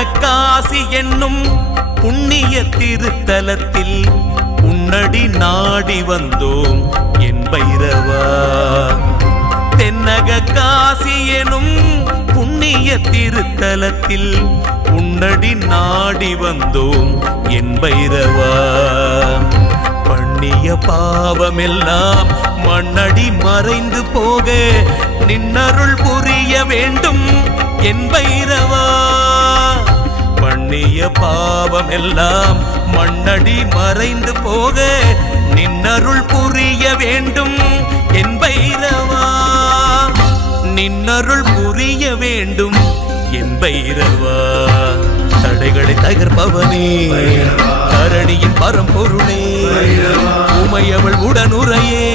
தென்னகக்காசி என்னும் புண்ணிய திருத்தலத்தில் உன்னடி நாடி வந்தோம் என் பைரவா. தென்னகக்காசி எனும் புண்ணிய திருத்தலத்தில் உன்னடி நாடி வந்தோம் என் பைரவா. பண்ணிய பாவமெல்லாம் மண்ணடி மறைந்து போக நின்னருள் புரிய வேண்டும் என் பைரவா. பண்ணிய பாவமெல்லாம் மண்ணடி மறைந்து போக நின்னருள் புரிய வேண்டும் என் பைரவா. நின்னருள் புரிய வேண்டும் என் பைரவா. தடைகளை தகர்ப்பவனே தரணியின் பரம்பொருளே உமையவள் உடனுரையே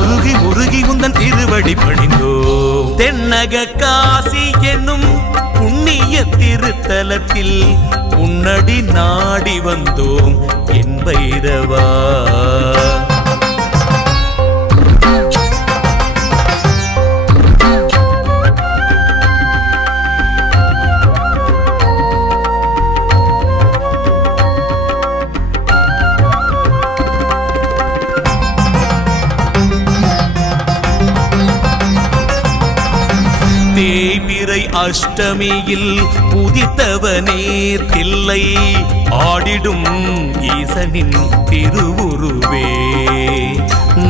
உருகி உருகி உந்தன் திருவடி பணிந்தோ. தென்னகக்காசி என்னும் புண்ணிய திருத்தலத்தில் உன்னடி நாடி வந்தோம் என் பைரவா. தேய்பிறை அஷ்டமியில் புதித்தவனே தில்லை ஆடிடும் ஈசனின் திருவுருவே.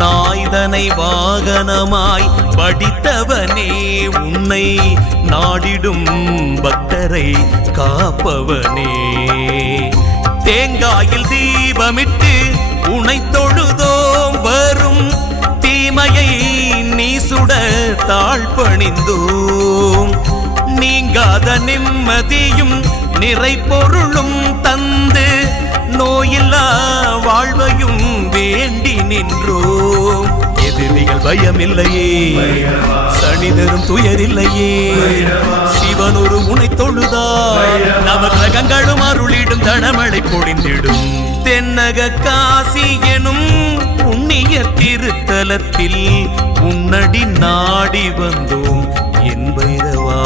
நாய்தனை வாகனமாய் படித்தவனே உன்னை நாடிடும் பக்தரை காப்பவனே. தேங்காயில் தீபமிட்டு உனை தொழுதோம் வரும் தீமையை நீ சுட தாழ்பணிந்தோம். நீங்காத நிம்மதியும் நிறை பொருளும் தந்து நோயில்லா வாழ்வையும் வேண்டி நின்றோம். எதிரிகள் பயமில்லையே சனி தரும் துயரில்லையே சிவன் ஒரு உனை தொழுதாய் நவகிரகங்களும் அருளிடும் தடமழை பொழிந்திடும். தென்னகக்காசி எனும் புண்ணிய திருத்தலத்தில் உன்னடி நாடி வந்தோம் என் பைரவா.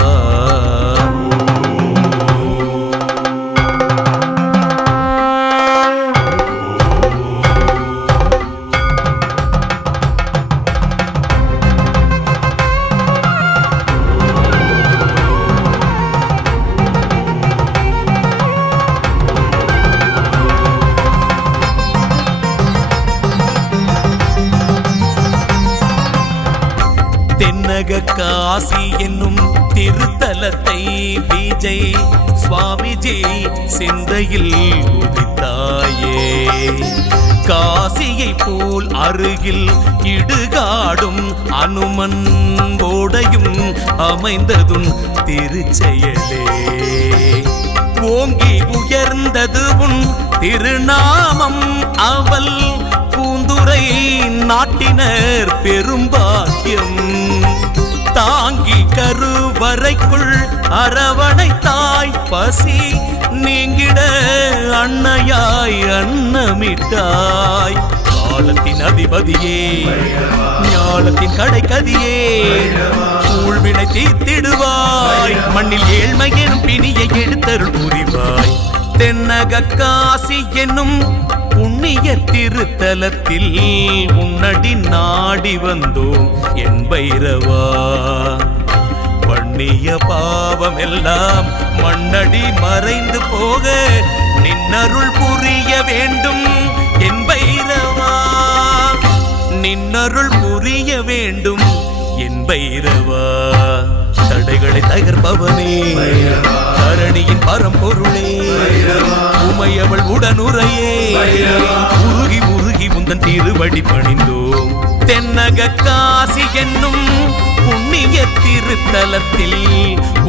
தென்னகக்காசி என்னும் திருத்தலத்தை விஜய் சுவாமிஜி சிந்தையில் உதித்தாயே. காசியை போல் அருகில் இடுகாடும் அனுமன் ஓடையும் அமைந்ததும் திருச்செயலே. ஓங்கி உயர்ந்தது உன் திருநாமம் அவள் பூந்துரை நாட்டினர் பெரும்பாக்கியம். தாங்கி கருவறைக்குள் அரவணைத்தாய் பசி நீங்கிட அன்னையாய் அன்னமிட்டாய். காலத்தின் அதிபதியே ஞானத்தின் கடைக்கதியே கூழ்வினை தீர்த்திடுவாய். மண்ணில் ஏழ்மை எனும் பிணியை எடுத்தருள் புரிவாய். தென்னகக்காசி என்னும் புண்ணிய திருத்தலத்தில் உன்னடி நாடி வந்தோம் என் பைரவா. பண்ணிய பாவம் எல்லாம் மண்ணடி மறைந்து போக நின்னருள் புரிய வேண்டும் என் பைரவா. நின்னருள் புரிய வேண்டும் என் பைரவா. தடைகளை தகர்ப்பவனே தரணியின் பரம்பொருளே உமையவள் உடனுரையே உருகி உருகி உந்தன் திருவடி பணிந்தோம். தென்னகக்காசி என்னும் புண்ணிய திருத்தலத்தில்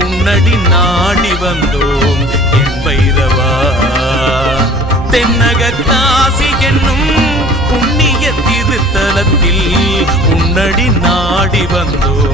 உன்னடி நாடி வந்தோம் என் பைரவா. தென்னகக்காசி என்னும் புண்ணிய திருத்தலத்தில் உன்னடி நாடி வந்தோம்